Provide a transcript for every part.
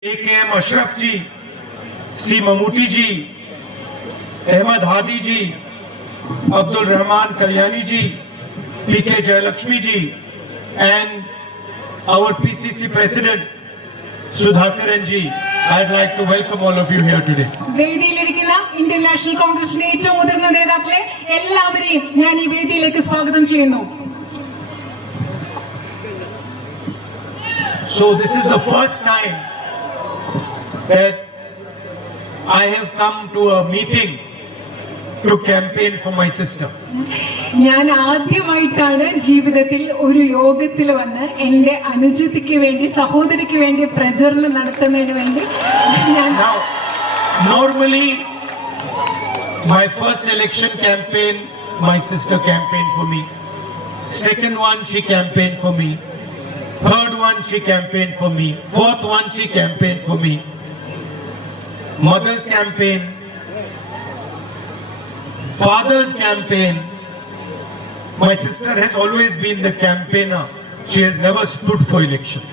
AKM Ashraf ji, C. Mamuti ji, Ahmed Hadi ji, Abdul Rahman Kalyani ji, PK Jayalakshmi ji, and our PCC President Sudhakaran ji. I'd like to welcome all of you here today. വേദിയിലിരിക്കുന്ന Indian National കോൺഗ്രസിലെ ഏറ്റവും മുതിർന്ന നേതാക്കളെ എല്ലാവരെയും ഞാൻ ഈ വേദിയിലേക്ക് സ്വാഗതം ചെയ്യുന്നു. So this is the first time that I have come to a meeting to campaign for my sister. ഞാൻ ആദ്യമായിട്ടാണ് ജീവിതത്തിൽ ഒരു യോഗത്തിൽ വന്ന് എൻ്റെ അനുജത്തിക്ക് വേണ്ടി സഹോദരിക്ക് വേണ്ടി പ്രചരണം നടത്തുന്നതിന് വേണ്ടി ഞാൻ Normally my first election campaign my sister campaigned for me. Second one she campaigned for me. Third one she campaigned for me. Fourth one she campaigned for me. Mother's campaign, father's campaign. My sister has always been the campaigner. She has never stood for election.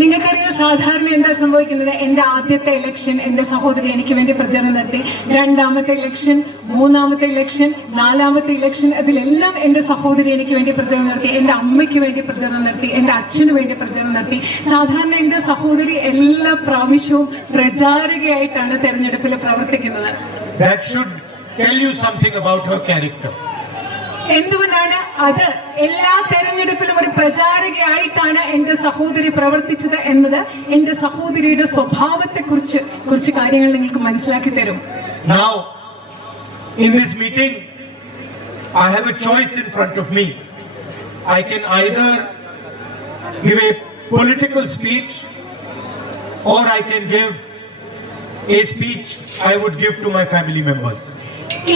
നിങ്ങൾക്കറിയോ സാധാരണ എന്താ സംഭവിക്കുന്നത്? എൻ്റെ ആദ്യത്തെ election എൻ്റെ സഹോദരി എനിക്ക് വേണ്ടി പ്രചരണം നടത്തി. രണ്ടാമത്തെ ഇലക്ഷൻ, മൂന്നാമത്തെ ഇലക്ഷൻ, നാലാമത്തെ ഇലക്ഷൻ, അതിലെല്ലാം എൻ്റെ സഹോദരി എനിക്ക് വേണ്ടി പ്രചരണം നടത്തി. എൻ്റെ അമ്മയ്ക്ക് വേണ്ടി പ്രചരണം നടത്തി. എൻ്റെ അച്ഛന് വേണ്ടി പ്രചരണം നടത്തി. സാധാരണ എൻ്റെ സഹോദരി എല്ലാ പ്രാവശ്യവും പ്രചാരകയായിട്ടാണ് തെരഞ്ഞെടുപ്പിൽ പ്രവർത്തിക്കുന്നത്. That should tell you something about her character. എന്തുകൊണ്ടാണ് അത്? എല്ലാ തെരഞ്ഞെടുപ്പിലും ഒരു പ്രചാരകയായിട്ടാണ് എൻ്റെ സഹോദരി പ്രവർത്തിച്ചത് എന്നത് എൻ്റെ സഹോദരിയുടെ സ്വഭാവത്തെ കുറിച്ച് കാര്യങ്ങൾ നിങ്ങൾക്ക് മനസ്സിലാക്കി തരും. Now, in this meeting, I have a choice in front of me. I can either give a political speech or I can give a speech I would give to my family members.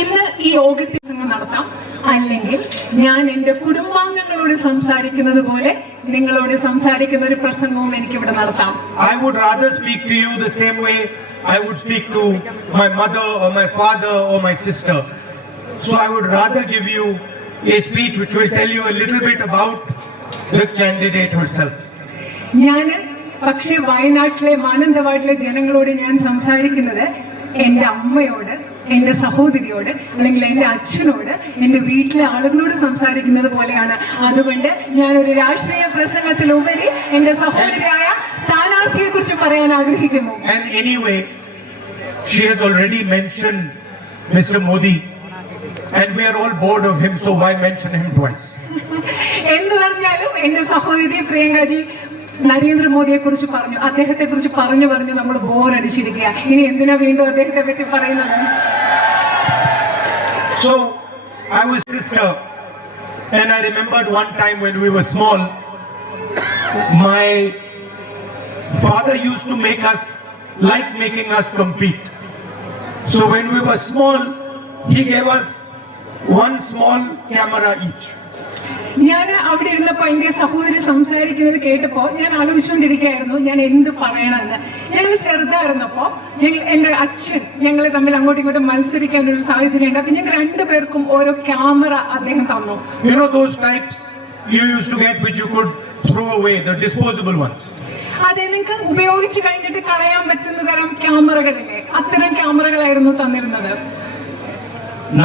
ഇന്ന് ഈ യോഗത്തിൽ നടത്താം, അല്ലെങ്കിൽ ഞാൻ എൻ്റെ കുടുംബാംഗങ്ങളോട് സംസാരിക്കുന്നത് പോലെ നിങ്ങളോട് സംസാരിക്കുന്ന ഒരു പ്രസംഗവും എനിക്ക് ഇവിടെ നടത്താം. I would rather speak to you the same way I would speak to my mother or my father or my sister. So I would rather give you a speech which will tell you a little bit about the candidate herself. ഞാൻ പക്ഷേ വയനാട്ടിലെ മാനന്തവാടിലെ ജനങ്ങളോട് ഞാൻ സംസാരിക്കുന്നത് എൻ്റെ അമ്മയോട്, എൻ്റെ സഹോദരിയോട്, അല്ലെങ്കിൽ എൻ്റെ അച്ഛനോട്, എൻ്റെ വീട്ടിലെ ആളുകളോട് സംസാരിക്കുന്നത് പോലെയാണ്. അതുകൊണ്ട് ഞാനൊരു രാഷ്ട്രീയ പ്രസംഗത്തിലുപരി എൻ്റെ സഹോദരിയായ സ്ഥാനാർത്ഥിയെ കുറിച്ച് പറയാൻ ആഗ്രഹിക്കുന്നു. And anyway, she has already mentioned Mr. Modi, and we are all bored of him, so why mention him twice? എന്ന് പറഞ്ഞാലും എൻ്റെ സഹോദരി പ്രിയങ്കാജി നരേന്ദ്രമോദിയെ കുറിച്ച് പറഞ്ഞു, അദ്ദേഹത്തെ കുറിച്ച് പറഞ്ഞു നമ്മൾ ബോറടിച്ചിരിക്കുക. ഇനി എന്തിനാ വീണ്ടും അദ്ദേഹത്തെ പറ്റി പറയുന്നത്? So I was sister, and I remembered one time when we were small, my father used to make us making us compete. So when we were small, he gave us one small camera each. ഞാൻ അവിടെ ഇരുന്നപ്പോൾ എൻ്റെ സഹോദരി സംസാരിക്കുന്നത് കേട്ടപ്പോൾ ഞാൻ ആലോചിച്ചുകൊണ്ടിരിക്കുകയായിരുന്നു ഞാൻ എന്ത് പറയണമെന്ന്. ഞങ്ങൾ ചെറുതായിരുന്നപ്പോൾ എൻ്റെ അച്ഛൻ ഞങ്ങളെ തമ്മിൽ അങ്ങോട്ടും ഇങ്ങോട്ടും മത്സരിക്കാൻ ഒരു സാഹചര്യം ഉണ്ട്. അപ്പം ഞങ്ങൾ രണ്ടുപേർക്കും ഓരോ ക്യാമറ അദ്ദേഹം തന്നു. You know those types you used to get which you could throw away, the disposable ones. അതെ, നിങ്ങൾക്ക് ഉപയോഗിച്ച് കഴിഞ്ഞിട്ട് കളയാൻ പറ്റുന്ന തരം ക്യാമറകളില്ലേ, അത്തരം ക്യാമറകളായിരുന്നു തന്നിരുന്നത്.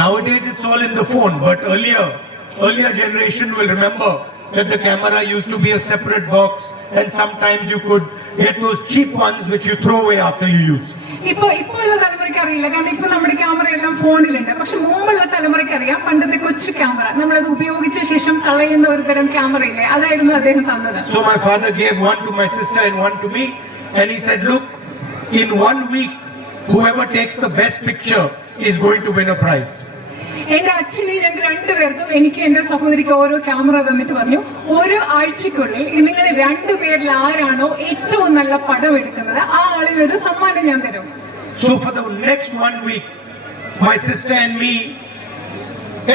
Nowadays it's all in the phone, but earlier generation will remember that the camera used to be a separate box, and sometimes you could get those cheap ones which you throw away after you use. ഇപ്പോഴുള്ള തലമുറയ്ക്ക് അറിയില്ല, കാരണം ഇപ്പൊ നമ്മുടെ camera എല്ലാം ഫോണിലുണ്ട്. പക്ഷെ മുമ്പുള്ള തലമുറയ്ക്ക് അറിയാം, പണ്ടത്തെ കൊച്ചു ക്യാമറ നമ്മളത് ഉപയോഗിച്ച ശേഷം കളയുന്ന ഒരു തരം ക്യാമറ ഇല്ലേ, അതായിരുന്നു അദ്ദേഹം തന്നത്. So my father gave one to my sister and one to me, and he said, look, in 1 week whoever takes the best picture is going to win a prize. എന്റെ അച്ഛനെ ഞങ്ങൾക്ക് രണ്ടുപേർക്കും, എനിക്ക് എന്റെ സഹോദരിക്ക് ഓരോ ക്യാമറ തന്നിട്ട് പറഞ്ഞു, ഓരോ ആഴ്ചക്കുള്ളിൽ നിങ്ങൾ രണ്ടുപേരിൽ ആരാണോ ഏറ്റവും നല്ല പടം എടുക്കുന്നത് ആ ആളിന് ഒരു സമ്മാനം ഞാൻ തരും. So for the next 1 week, my sister and me,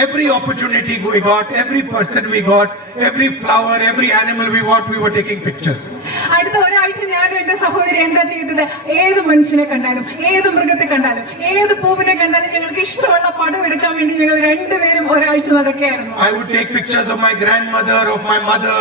every opportunity we got, every person we got, every flower, every animal we got, we were taking pictures. അടുത്ത ഒരാഴ്ച ഞാനും എന്റെ സഹോദരി എന്താ ചെയ്തത്? ഏത് മനുഷ്യനെ കണ്ടാലും, ഏത് മൃഗത്തെ കണ്ടാലും, ഏത് പൂവിനെ കണ്ടാലും ഞങ്ങൾക്ക് ഇഷ്ടമുള്ള പടം എടുക്കാൻ വേണ്ടി ഞങ്ങൾ രണ്ടുപേരും ഒരാഴ്ച നടക്കുകയായിരുന്നു. I would take pictures of my grandmother, of my mother.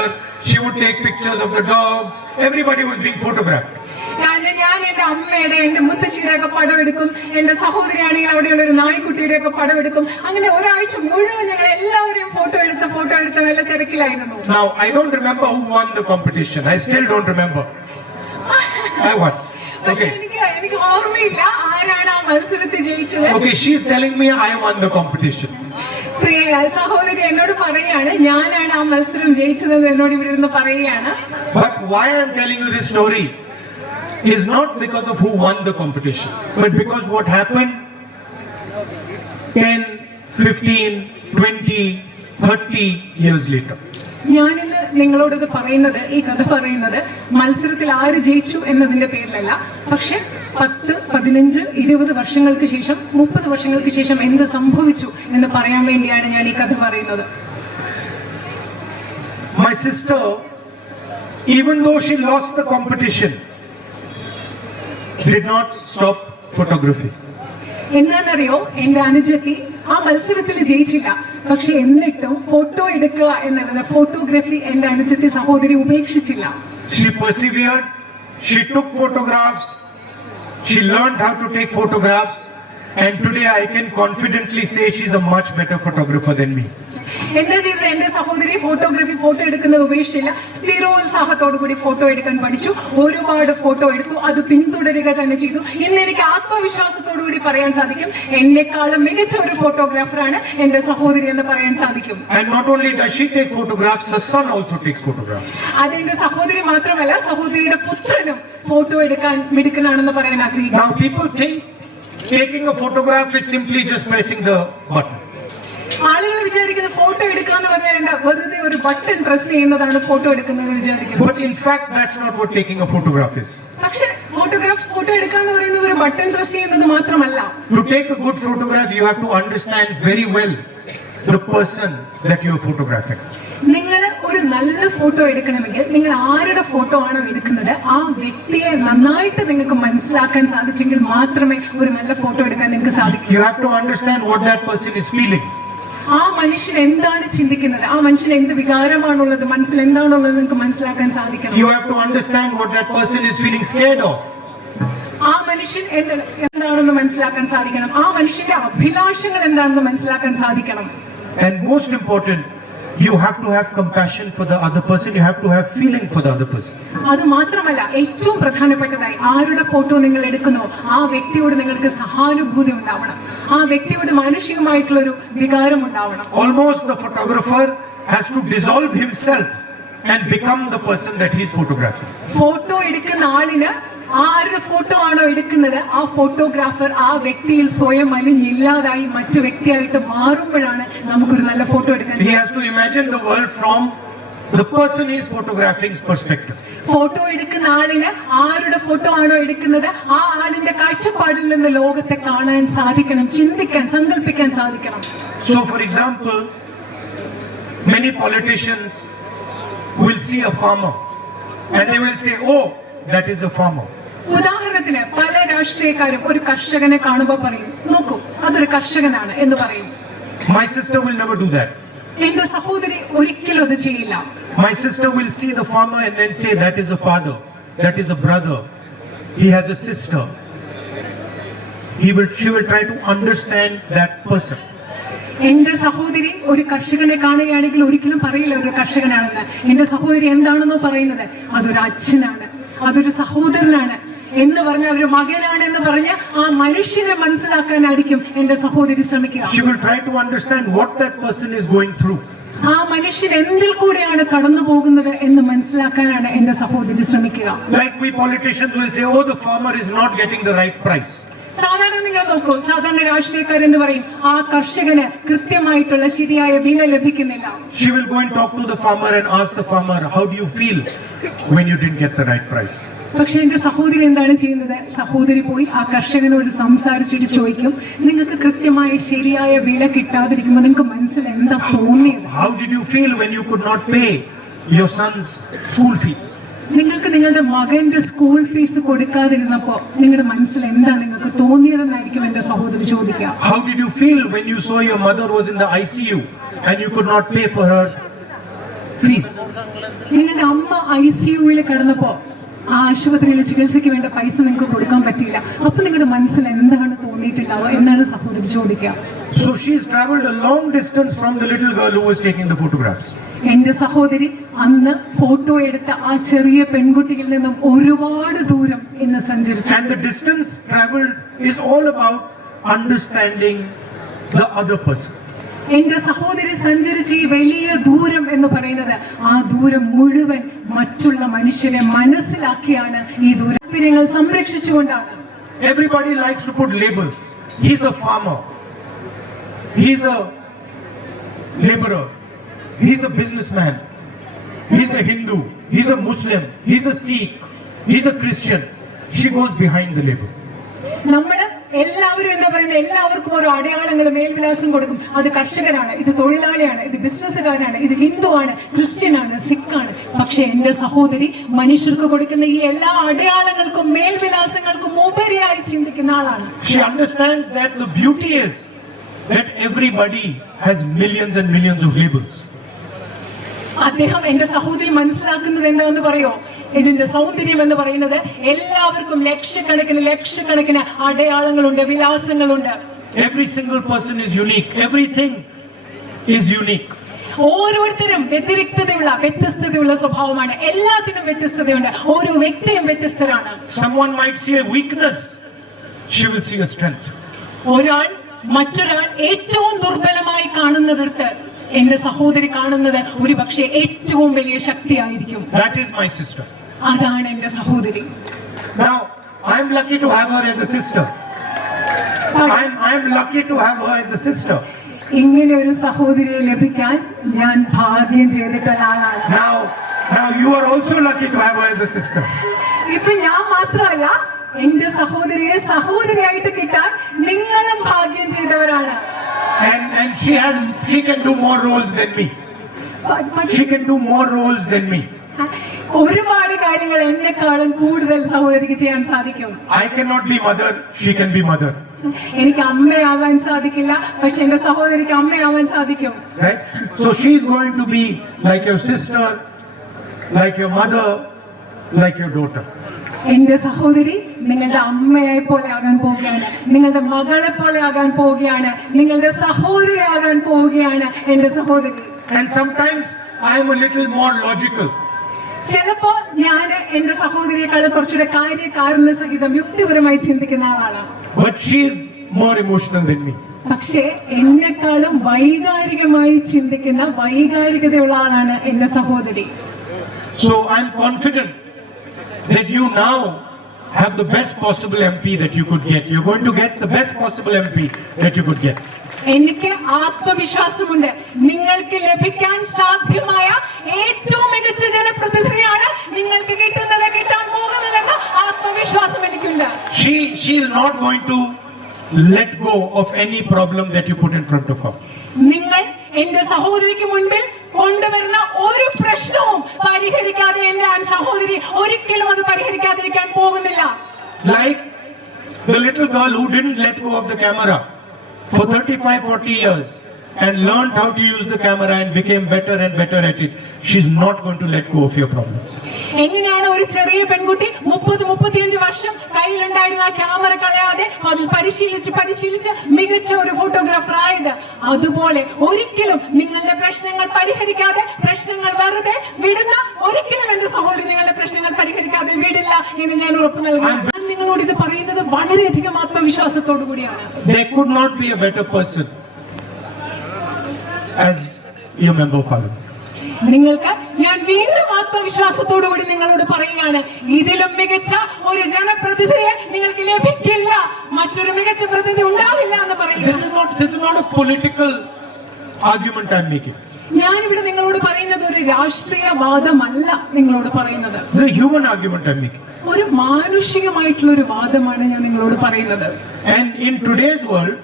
She would take pictures of the dogs. Everybody was being photographed. കാരണം ഞാൻ എന്റെ അമ്മയുടെ, എന്റെ മുത്തശ്ശിയുടെ ഒക്കെ പടം എടുക്കും, എന്റെ സഹോദരിയാണെങ്കിൽ അവിടെയുള്ള ഒരു നായ്ക്കുട്ടിയുടെ ഒക്കെ പടം എടുക്കും. അങ്ങനെ ഒരാഴ്ച മുഴുവൻ ഞങ്ങൾ എല്ലാവരെയും ഫോട്ടോ എടുത്ത് നല്ല തിരക്കിലായിരുന്നു. Now I don't remember who won the competition. I still don't remember. I won. പക്ഷെ Okay. എനിക്ക് ഓർമ്മയില്ല ആരാണ് ആ മത്സരത്തിൽ ജയിച്ചത്. Okay, she's telling me I won the competition. പ്രിയ സഹോദരി എന്നോട് പറയാണ് ഞാനാണ് ആ മത്സരം ജയിച്ചതെന്ന് എന്നോട് ഇവിടെ ഇരുന്ന് പറയുകയാണ്. But why I'm telling you this story is not because of who won the competition, but because what happened 10, 15, 20, 30 years later. ഞാനിന്ന് നിങ്ങളോടത് പറയുന്നത്, ഈ കഥ പറയുന്നത് മത്സരത്തിൽ ആര് ജയിച്ചു എന്നതിന്റെ പേരിലല്ല, പക്ഷെ 10, 15, 20 വർഷങ്ങൾക്ക് ശേഷം, 30 വർഷങ്ങൾക്ക് ശേഷം എന്ത് സംഭവിച്ചു എന്ന് പറയാൻ വേണ്ടിയാണ് ഞാൻ ഈ കഥ പറയുന്നത്. My sister, even though she lost the competition, did not stop photography. എന്താണെന്നറിയോ, എന്റെ അനുജത്തി ആ മത്സരത്തിൽ ജയിച്ചില്ല, പക്ഷെ എന്നിട്ടും ഫോട്ടോ എടുക്കുക എന്നുള്ളത്, ഫോട്ടോഗ്രാഫി എന്റെ അനുജത്തി സഹോദരി ഉപേക്ഷിച്ചില്ല. She persevered, she took photographs, she learned how to take photographs, and today I can confidently say she's a much better photographer than me. എന്താ ചെയ്തത്? എന്റെ സഹോദരി ഫോട്ടോ എടുക്കുന്നത് ഉപേക്ഷിച്ചില്ല, സ്ഥിരോത്സാഹത്തോടു കൂടി ഫോട്ടോ എടുക്കാൻ പഠിച്ചു, ഒരുപാട് ഫോട്ടോ എടുത്തു, അത് പിന്തുടരുക തന്നെ ചെയ്തു. ഇന്ന് എനിക്ക് ആത്മവിശ്വാസത്തോടു കൂടി പറയാൻ സാധിക്കും, എന്നെക്കാളും മികച്ച ഒരു ഫോട്ടോഗ്രാഫറാണ് എന്റെ സഹോദരി എന്ന് പറയാൻ സാധിക്കും. And not only does she take photographs, her son also takes photographs. അതെന്റെ സഹോദരി മാത്രമല്ല, സഹോദരിയുടെ പുത്രനും ഫോട്ടോ എടുക്കാൻ മിടുക്കനാണെന്ന് പറയാൻ ആഗ്രഹിക്കുന്നു. Now people think taking a photograph is simply just pressing the button. ആളുകൾ വിചാരിക്കുന്ന ഫോട്ടോ എടുക്കാന്ന് പറഞ്ഞാൽ എന്താ, വെറുതെ ഒരു ബട്ടൺ പ്രസ് ചെയ്യുന്നതാണ് ഫോട്ടോ എടുക്കുന്നത് വിചാരിക്കുന്നത്. But in fact that's not what taking a photograph is. പക്ഷെ ഫോട്ടോ എടുക്കാന്ന് പറയുന്നത് ഒരു ബട്ടൺ പ്രസ് ചെയ്യുന്നത് മാത്രമല്ല. To take a good photograph you have to understand very well the person that you are photographing. നിങ്ങൾ ഒരു നല്ല ഫോട്ടോ എടുക്കണമെങ്കിൽ നിങ്ങൾ ആരുടെ ഫോട്ടോ ആണോ എടുക്കുന്നത് ആ വ്യക്തിയെ നന്നായിട്ട് നിങ്ങൾക്ക് മനസ്സിലാക്കാൻ സാധിച്ചെങ്കിൽ മാത്രമേ ഒരു നല്ല ഫോട്ടോ എടുക്കാൻ നിങ്ങൾക്ക് സാധിക്കൂ. You have to understand what that person is feeling. ആ മനുഷ്യൻ എന്താണ് ചിന്തിക്കുന്നത്, ആ മനുഷ്യൻ എന്ത് വികാരമാണുള്ളത്, മനസ്സിൽ എന്താണുള്ളത് നിങ്ങൾക്ക് മനസ്സിലാക്കാൻ സാധിക്കണം. You have to understand what that person is feeling scared of. ആ മനുഷ്യൻ എന്താണെന്ന് മനസ്സിലാക്കാൻ സാധിക്കണം, ആ മനുഷ്യന്റെ അഭിലാഷങ്ങൾ എന്താണെന്ന് മനസ്സിലാക്കാൻ സാധിക്കണം. And most important, you have to have compassion for the other person. You have to have feeling for the other person. അത് മാത്രമല്ല, ഏറ്റവും പ്രധാനപ്പെട്ടതായി ആരുടെ ഫോട്ടോ നിങ്ങൾ എടുക്കുന്നോ ആ വ്യക്തിയോട് നിങ്ങൾക്ക് സഹാനുഭൂതി ഉണ്ടാവണം, ആ വ്യക്തിയോട് മാനുഷികമായിട്ടുള്ളൊരു വികാരം ഉണ്ടാവണം. Almost the photographer has to dissolve himself and become the person that he is photographing. Photo എടുക്കുന്ന ആളിന് ആരുടെ ഫോട്ടോ ആണോ എടുക്കുന്നത് ആ ഫോട്ടോഗ്രാഫർ ആ വ്യക്തിയിൽ സ്വയം അലിഞ്ഞില്ലാതായി മറ്റു വ്യക്തിയായിട്ട് മാറുമ്പോഴാണ് നമുക്കൊരു നല്ല ഫോട്ടോ എടുക്കാൻ. He has to imagine the world from the person he is photographing's perspective. Photo എടുക്കുന്ന ആളിന് ആരുടെ ഫോട്ടോ ആണോ എടുക്കുന്നത് ആ ആളിന്റെ കാഴ്ചപ്പാടിൽ നിന്ന് ലോകത്തെ കാണാൻ സാധിക്കണം, ചിന്തിക്കാൻ, സങ്കല്പിക്കാൻ സാധിക്കണം. So for example, many politicians will see a farmer and they will say, oh, that is a farmer. ഉദാഹരണത്തിന് പല രാഷ്ട്രീയക്കാരും ഒരു കർഷകനെ കാണുമ്പോൾ പറയും, നോക്കൂ അതൊരു കർഷകനാണ് എന്ന് പറയും. My sister will never do that. എന്റെ സഹോദരി ഒരിക്കലും അത് ചെയ്യില്ല. My sister will see the farmer and then say, that is a father, that is a brother, he has a sister. She will try to understand that person. എന്റെ സഹോദരി ഒരു കർഷകനെ കാണുകയാണെങ്കിൽ ഒരിക്കലും പറയില്ല ഒരു കർഷകനാണെന്ന്. എന്റെ സഹോദരി എന്താണെന്നോ പറയുന്നത്, അതൊരു അച്ഛനാണ്, അതൊരു സഹോദരനാണ് എന്ന് പറഞ്ഞ ഒരു മകനാണ് എന്ന് പറഞ്ഞ ആ മനുഷ്യനെ മനസ്സിലാക്കാനായിരിക്കും എന്റെ സഹോദരി ശ്രമിക്കുക. She will try to understand what that person is going through. ആ മനുഷ്യൻ എന്തിൽ കൂടെയാണ് കടന്നു പോകുന്നത് എന്ന് മനസ്സിലാക്കാനാണ് എന്റെ സഹോദരി ശ്രമിക്കുക. Like we politicians will say, oh, the farmer is not getting the right price. സാധാരണ നിങ്ങൾ നോക്കൂ, സാധാരണ രാഷ്ട്രീയക്കാരെന്ന് പറയും ആ കർഷകന് കൃത്യമായിട്ടുള്ള ശരിയായ വില ലഭിക്കുന്നില്ല. She will go and talk to the farmer and ask the farmer, how do you feel when you didn't get the right price? പക്ഷെ എന്റെ സഹോദരി എന്താണ് ചെയ്യുന്നത്? സഹോദരി പോയി ആ കർഷകനോട് സംസാരിച്ചിട്ട് ചോദിക്കും, നിങ്ങൾക്ക് കൃത്യമായ ശരിയായ വില കിട്ടാതിരിക്കുമ്പോൾ നിങ്ങൾക്ക് മനസ്സിൽ എന്താ തോന്നിയത്? How did you feel when you could not pay your son's school fees? നിങ്ങൾക്ക് നിങ്ങളുടെ മകന്റെ സ്കൂൾ ഫീസ് കൊടുക്കാതിരുന്നപ്പോ നിങ്ങളുടെ മനസ്സിൽ എന്താ നിങ്ങൾക്ക് തോന്നിയതെന്നായിരിക്കും എന്റെ സഹോദരി ചോദിക്കുക. How did you feel when you saw your mother was in the ICU and you could not pay for her fees? നിങ്ങളുടെ അമ്മ ICUവിൽ കിടന്നപ്പോ ആ ആശുപത്രിയിൽ ചികിത്സയ്ക്ക് വേണ്ട പൈസ നിങ്ങൾക്ക് കൊടുക്കാൻ പറ്റില്ല. അപ്പൊ നിങ്ങളുടെ മനസ്സിൽ എന്താണ് തോന്നിയിട്ടുണ്ടാവുക എന്നാണ് സഹോദരി ചോദിക്കുക. So she's traveled a long distance from the little girl who was taking the photographs. എന്റെ സഹോദരി അന്ന് ഫോട്ടോ എടുത്ത ആ ചെറിയ പെൺകുട്ടിയിൽ നിന്നും ഒരുപാട് ദൂരം ഇന്ന് സഞ്ചരിച്ചു. And the distance traveled is all about understanding the other person. എന്റെ സഹോദരി സഞ്ചരിച്ച ഈ വലിയ ദൂരം എന്ന് പറയുന്നത് ആ ദൂരം മുഴുവൻ മറ്റുള്ള മനുഷ്യരെ മനസ്സിലാക്കിയാണ് ഈ ദൂരങ്ങൾ സംരക്ഷിച്ചുകൊണ്ടാണ്. Everybody likes to put labels. He's a farmer. He's a laborer. He's a businessman. He's a Hindu. He's a Muslim. He's a Sikh. He's a Christian. She goes behind the label. നമ്മള് എല്ലാവരും എന്താ പറയുന്നത്, എല്ലാവർക്കും ഓരോ അടയാളങ്ങൾ മേൽവിലാസം കൊടുക്കും. അത് കർഷകനാണ്, ഇത് തൊഴിലാളിയാണ്, ഇത് ബിസിനസ്സുകാരനാണ്, ഇത് ഹിന്ദുവാണ്, ക്രിസ്ത്യനാണ്, സിഖാണ്. പക്ഷെ എന്റെ സഹോദരി മനുഷ്യർക്ക് കൊടുക്കുന്ന ഈ എല്ലാ അടയാളങ്ങൾക്കും മേൽവിലാസങ്ങൾക്കും ഉപരിയായി ചിന്തിക്കുന്ന ആളാണ്. She understands that the beauty is that everybody has millions and millions of labels. അദ്ദേഹം എന്റെ സഹോദരി മനസ്സിലാക്കുന്നത് എന്താണെന്ന് പറയോ? ഇതിന്റെ സൗന്ദര്യം എന്ന് പറയുന്നത് എല്ലാവർക്കും ലക്ഷക്കണക്കിന് അടയാളങ്ങളുണ്ട്, വിലാസങ്ങളുണ്ട്. Every single person is unique. Everything is unique. ഓരോരുത്തരും വ്യത്യസ്തതയുള്ള സ്വഭാവമാണ്. എല്ലാത്തിനും വ്യത്യസ്തതയുണ്ട്. ഓരോ വ്യക്തിയും വ്യത്യസ്തരാണ്. Someone might see a weakness, she will see a strength. മറ്റൊരാൾ ഏറ്റവും ദുർബലമായി കാണുന്നിടത്ത് എന്റെ സഹോദരി കാണുന്നത് ഒരു പക്ഷേ ഏറ്റവും വലിയ ശക്തിയായിരിക്കും. That is my sister. അതാണ് എന്റെ സഹോദരി. Now I am lucky to have her as a sister. I am lucky to have her as a sister. ഇങ്ങനെ ഒരു സഹോദരിയെ ലഭിക്കാൻ ഞാൻ ഭാഗ്യം ചെയ്തിട്ടുള്ള ആളാണ്. Now you are also lucky to have her as a sister. ഇപ്പൊ ഞാൻ മാത്രമല്ല, എന്റെ സഹോദരിയെ സഹോദരിയായിട്ട് കിട്ടാൻ നിങ്ങളും ഭാഗ്യം ചെയ്തവരാണ്. And she can do more roles than me. She can do more roles than me. ഒരുപാട് കാര്യങ്ങൾ എന്നെക്കാളും കൂടുതൽ സഹോദരിക്ക് ചെയ്യാൻ സാധിക്കും. I cannot be mother, she can be mother. എനിക്ക് അമ്മയാവാൻ സാധിക്കില്ല, പക്ഷെ എന്റെ സഹോദരിക്ക് അമ്മയാവാൻ സാധിക്കും. Right? So she is going to be like your sister, like your mother, like your daughter. എന്റെ സഹോദരി നിങ്ങളുടെ അമ്മയെ പോലെ ആകാൻ പോവുകയാണ്, നിങ്ങളുടെ മകളെ പോലെ ആകാൻ പോവുകയാണ്, നിങ്ങളുടെ സഹോദരി ആകാൻ പോവുകയാണ് എന്റെ സഹോദരി. And sometimes I am a little more logical. ചിലപ്പോ ഞാൻ എന്റെ സഹോദരിയെക്കാൾ കുറച്ചുകൂടെ കാര്യകാരണ സഹിതം യുക്തിപരമായി ചിന്തിക്കുന്ന ആളാണ്. But she is more emotional than me. പക്ഷേ എന്നെക്കാളും വൈകാരികമായി ചിന്തിക്കുന്ന വൈകാരികതയുള്ള ആളാണ് എന്റെ സഹോദരി. So I am confident that you now have the best possible MP that you could get. You're going to get the best possible MP that you could get. എനിക്ക് ആത്മവിശ്വാസമുണ്ട്, നിങ്ങൾക്ക് ലഭിക്കാൻ സാധ്യമായ ഏറ്റവും മികച്ച ജനപ്രതിനിധിയാണ് നിങ്ങൾക്ക് കിട്ടാൻ പോകുന്നതെന്ന ആത്മവിശ്വാസം എനിക്കുണ്ട്. She is not going to let go of any problem that you put in front of her. നിങ്ങൾ എന്റെ സഹോദരിക്ക് മുൻപിൽ കൊണ്ടുവരുന്ന ഒരു പ്രശ്നവും പരിഹരിക്കാതെ എന്റെ സഹോദരി ഒരിക്കലും അത് പരിഹരിക്കാതിരിക്കാൻ പോകുന്നില്ല. Like the little girl who didn't let go of the camera for 35-40 years and learned how to use the camera and became better and better at it. She's not going to let go of your problems. എങ്ങനെയാണ് ഒരു ചെറിയ പെൺകുട്ടി 30-35 വർഷം കയ്യിലുണ്ടായിരുന്ന camera കളയാതെ അത് പരിശീലിച്ച് മികച്ച ഒരു ഫോട്ടോഗ്രാഫർ ആയത്? അതുപോലെ ഒരിക്കലും നിങ്ങളുടെ പ്രശ്നങ്ങൾ പരിഹരിക്കാതെ, പ്രശ്നങ്ങൾ വെറുതെ വിടുന്ന ഒരിക്കലും എന്റെ സഹോദരി നിങ്ങളുടെ പ്രശ്നങ്ങൾ പരിഹരിക്കാതെ വിടില്ല എന്ന് ഞാൻ ഉറപ്പ് നൽകുന്നു. ഞാൻ നിങ്ങളോട് ഇത് പറയുന്നത് വളരെയധികം ആത്മവിശ്വാസത്തോടു കൂടിയാണ്. There could not be a better person as your member of parliament. നിങ്ങൾക്ക് ഞാൻ വീണ്ടും ആത്മവിശ്വാസത്തോടു കൂടി നിങ്ങളോട് പറയുകയാണ്, ഇതിലും മികച്ച ഒരു ജനപ്രതിനിധിയെ നിങ്ങൾക്ക് ലഭിക്കില്ല, മറ്റൊരു മികച്ച പ്രതിനിധി ഉണ്ടാവില്ല എന്ന് പറയുക. This is not a political argument I'm making. ഞാനിവിടെ നിങ്ങളോട് പറയുന്നത് ഒരു രാഷ്ട്രീയ വാദമല്ല നിങ്ങളോട് പറയുന്നത്. It's a human argument I'm making. ഒരു മാനുഷികമായിട്ടുള്ള ഒരു വാദമാണ് ഞാൻ നിങ്ങളോട് പറയുന്നത്. And in today's world,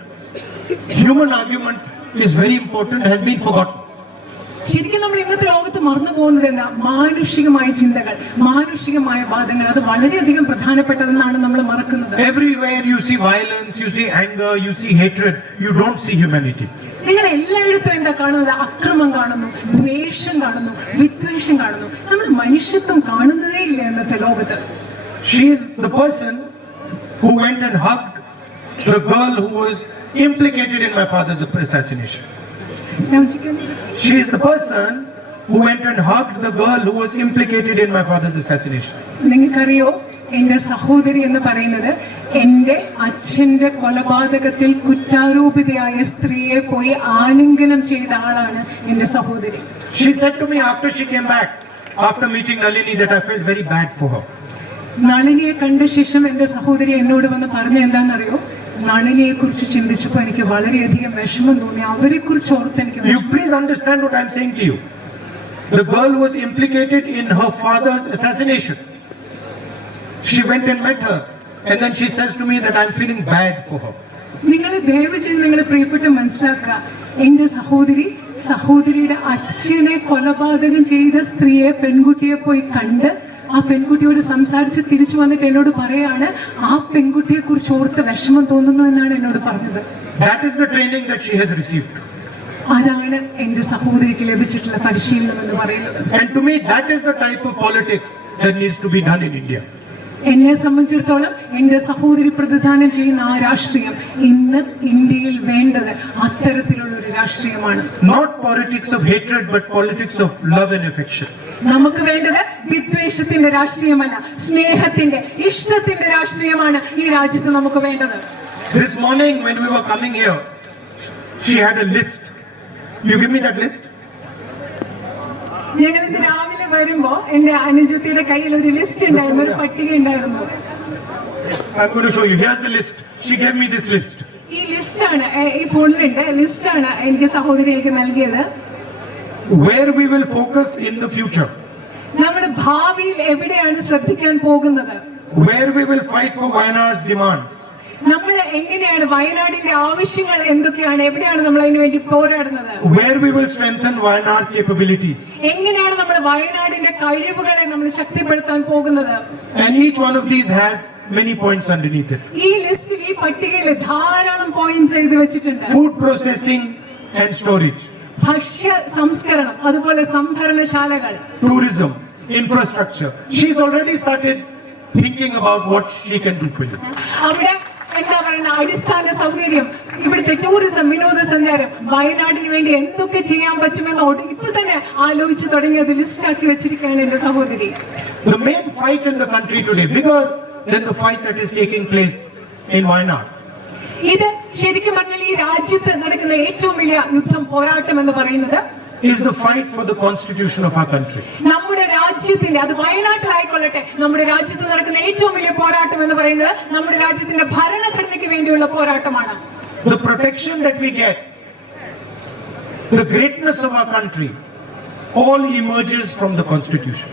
human argument is very important, has been forgotten. ശരിക്കും നമ്മൾ ഇന്നത്തെ ലോകത്ത് മറന്നു പോകുന്നത് എന്താ? മാനുഷികമായ ചിന്തകൾ, മാനുഷികമായ വാദങ്ങൾ, അത് വളരെയധികം പ്രധാനപ്പെട്ടതെന്നാണ് നമ്മൾ മറക്കുന്നത്. Everywhere you see violence, you see anger, you see hatred, you don't see humanity. നിങ്ങൾ എല്ലായിടത്തും എന്താ കാണുന്നത്? അക്രമം കാണുന്നു, ദ്വേഷം കാണുന്നു, വിദ്വേഷം കാണുന്നു. നമ്മൾ മനുഷ്യത്വം കാണുന്നതേ ഇല്ല ഇന്നത്തെ ലോകത്ത്. She is the person who went and hugged the girl who was implicated in my father's assassination. She is the person who went and hugged the girl who was implicated in my father's assassination. നിങ്ങൾക്കറിയോ, എന്റെ സഹോദരി എന്ന് പറയുന്നത് എന്റെ അച്ഛന്റെ കൊലപാതകത്തിൽ കുറ്റാരോപിതയായ സ്ത്രീയെ പോയി ആലിംഗനം ചെയ്ത ആളാണ് എന്റെ സഹോദരി. She said to me after she came back, after meeting Nalini, that I felt very bad for her. നളിനിയെ കണ്ട ശേഷം എന്റെ സഹോദരി എന്നോട് വന്ന് പറഞ്ഞ എന്താണെന്നറിയോ? നളിനിയെ കുറിച്ച് ചിന്തിച്ചപ്പോൾ എനിക്ക് വളരെയധികം വിഷമം തോന്നി. അവരെ കുറിച്ച് ഓർത്ത് എനിക്ക്. You please understand what I am saying to you. The girl was implicated in her father's assassination. She went and met her, and then she says to me that I am feeling bad for her. നിങ്ങൾ ദയവ് ചെയ്ത് നിങ്ങൾ പ്രിയപ്പെട്ട് മനസ്സിലാക്കുക, എന്റെ സഹോദരിയുടെ അച്ഛനെ കൊലപാതകം ചെയ്ത സ്ത്രീയെ, പെൺകുട്ടിയെ പോയി കണ്ട് ആ പെൺകുട്ടിയോട് സംസാരിച്ച് തിരിച്ചു വന്നിട്ട് എന്നോട് പറയാണ് ആ പെൺകുട്ടിയെ കുറിച്ച് ഓർത്ത് വിഷമം തോന്നുന്നു എന്നാണ് എന്നോട് പറഞ്ഞത്. That is the training that she has received. അതാണ് എന്റെ സഹോദരിക്ക് ലഭിച്ചിട്ടുള്ള പരിശീലനം എന്ന് പറയുന്നത്. And to me, that is the type of politics that needs to be done in India. എന്നെ സംബന്ധിച്ചിടത്തോളം എന്റെ സഹോദരി പ്രതിദാനം ചെയ്യുന്ന ആ രാഷ്ട്രീയം ഇന്ന് ഇന്ത്യയിൽ വേണ്ടത് അത്തരത്തിലുള്ള ഒരു രാഷ്ട്രീയമാണ്. Not politics of hatred, but politics of love and affection. നമുക്ക് വേണ്ടത് വിദ്വേഷത്തിന്റെ രാഷ്ട്രീയമല്ല, സ്നേഹത്തിന്റെ, ഇഷ്ടത്തിന്റെ രാഷ്ട്രീയമാണ് ഈ രാജ്യത്ത് നമുക്ക് വേണ്ടത്. This morning when we were coming here, she had a list. You give me that list? ഞങ്ങൾ ഇന്ന് രാവിലെ വരുമ്പോ എന്റെ അനുജത്തിയുടെ കയ്യിൽ ഒരു ലിസ്റ്റ് ഉണ്ടായിരുന്നു, ഒരു പട്ടിക ഉണ്ടായിരുന്നു. I'm going to show you. Here's the list. She gave me this list. ഈ ലിസ്റ്റാണ്, ഈ ഫോണിലുണ്ട് ലിസ്റ്റാണ് എനിക്ക് സഹോദരി എനിക്ക് നൽകിയത്. Where we will focus in the future. നമ്മൾ ഭാവിയിൽ എവിടെയാണ് ശ്രദ്ധിക്കാൻ പോകുന്നത്? Where we will fight for Wayanad's demands. നമ്മൾ എങ്ങനെയാണ് വയനാടിന്റെ ആവശ്യങ്ങൾ എന്തൊക്കെയാണ്, എവിടെയാണ് നമ്മൾ അതിനു വേണ്ടി പോരാടുന്നത്? Where we will strengthen Wayanad's capabilities. എങ്ങനെയാണ് നമ്മൾ വയനാടിന്റെ കഴിവുകളെ നമ്മൾ ശക്തിപ്പെടുത്താൻ പോകുന്നത്? And each one of these has many points underneath it. ഈ ലിസ്റ്റിൽ, ഈ പട്ടികയിൽ ധാരാളം പോയിന്റ്സ് എഴുതി വെച്ചിട്ടുണ്ട്. Food processing and storage. ഭക്ഷ്യ സംസ്കരണം, അതുപോലെ സംഭരണശാലകൾ, tourism, infrastructure. She's already started thinking about what she can do for you. അവിടെ എന്താ പറയുന്ന അടിസ്ഥാന സൗകര്യം, ഇവിടുത്തെ ടൂറിസം, വിനോദസഞ്ചാരം, വയനാടിന് വേണ്ടി എന്തൊക്കെ ചെയ്യാൻ പറ്റുമെന്ന് ഇപ്പൊ തന്നെ ആലോചിച്ച് തുടങ്ങിയത് ലിസ്റ്റാക്കി വെച്ചിരിക്കുകയാണ് എന്റെ സഹോദരി. The main fight in the country today, bigger than the fight that is taking place in Wayanad. ഇത് ശരിക്കും പറഞ്ഞാൽ ഈ രാജ്യത്ത് നടക്കുന്ന ഏറ്റവും വലിയ യുദ്ധം, പോരാട്ടം എന്ന് പറയുന്നത് is the fight for the constitution of our country. നമ്മുടെ രാജ്യത്തിന്റെ, അത് വയനാട്ടിലായിക്കൊള്ളട്ടെ, നമ്മുടെ രാജ്യത്ത് നടക്കുന്ന ഏറ്റവും വലിയ പോരാട്ടം എന്ന് പറയുന്നത് നമ്മുടെ രാജ്യത്തിന്റെ ഭരണഘടനയ്ക്ക് വേണ്ടിയുള്ള പോരാട്ടമാണ്. The protection that we get, the greatness of our country, all emerges from the constitution.